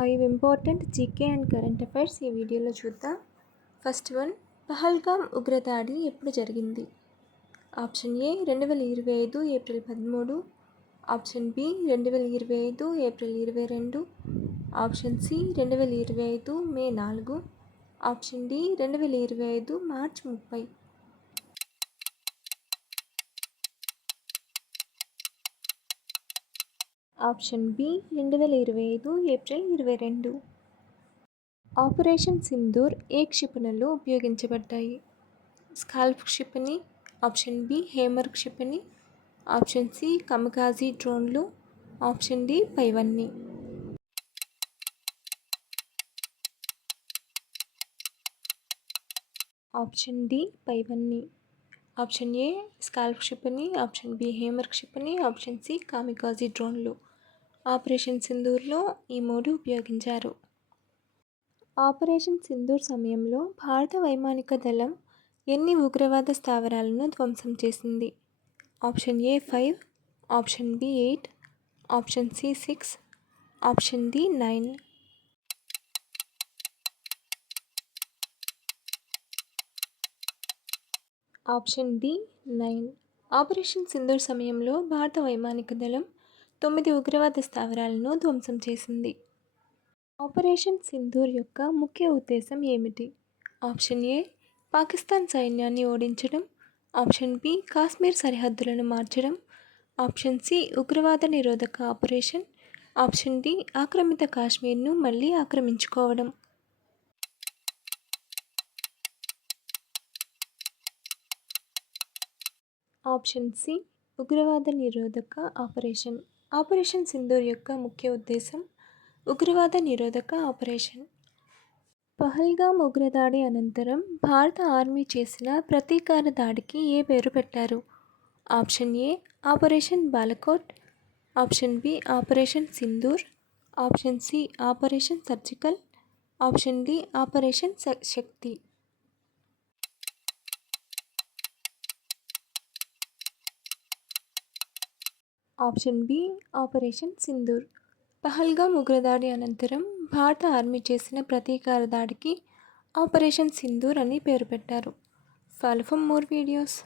5 important GK and current affairs ఈ వీడియోలో చూద్దాం. ఫస్ట్ వన్, పహల్గామ్ ఉగ్రదాడి ఎప్పుడు జరిగింది? Option A 2025 April 13, option B 2025 April 22, option C 2025 May 4, option D 2025 March 30. Option B 2025 April 22. Operation Sindoor ఏ క్షిపణులు ఉపయోగించబడ్డాయి? స్కాల్ప్ క్షిపణి, ఆప్షన్ బి హేమర్ క్షిపణి, ఆప్షన్ సి కమకాజీ డ్రోన్లు, ఆప్షన్ డి పైవన్నీ. ఆప్షన్ డి పైవన్నీ. ఆప్షన్ ఏ స్కాల్ప్ క్షిపణి, ఆప్షన్ బి హేమర్ క్షిపణి, ఆప్షన్ సి కామికాజీ డ్రోన్లు. ఆపరేషన్ సింధూర్లో ఈ 3 ఉపయోగించారు. ఆపరేషన్ సింధూర్ సమయంలో భారత వైమానిక దళం ఎన్ని ఉగ్రవాద స్థావరాలను ధ్వంసం చేసింది? Option A 5, option B 8, option C 6, option D 9. Option D 9. Operation Sindoor సమయంలో భారత వైమానిక దళం 9 ఉగ్రవాద స్థావరాలను ధ్వంసం చేసింది. ఆపరేషన్ సింధూర్ యొక్క ముఖ్య ఉద్దేశం ఏమిటి? ఆప్షన్ ఏ పాకిస్తాన్ సైన్యాన్ని ఓడించడం, ఆప్షన్ బి కాశ్మీర్ సరిహద్దులను మార్చడం, ఆప్షన్ సి ఉగ్రవాద నిరోధక ఆపరేషన్, ఆప్షన్ డి ఆక్రమిత కాశ్మీర్ను మళ్ళీ ఆక్రమించుకోవడం. ఆప్షన్ సి ఉగ్రవాద నిరోధక ఆపరేషన్. ఆపరేషన్ సింధూర్ యొక్క ముఖ్య ఉద్దేశం ఉగ్రవాద నిరోధక ఆపరేషన్. పహల్గామ్ ఉగ్రదాడి అనంతరం భారత ఆర్మీ చేసిన ప్రతీకార దాడికి ఏ పేరు పెట్టారు? Option A operation Balakot, option B operation Sindoor, option C operation surgical, option D operation Shakti. Option B operation Sindoor. Pahalgam ఉగ్రదాడి అనంతరం భారత ఆర్మీ చేసిన ప్రతీకార దాడికి ఆపరేషన్ సింధూర్ అని పేరు పెట్టారు. Follow for more videos.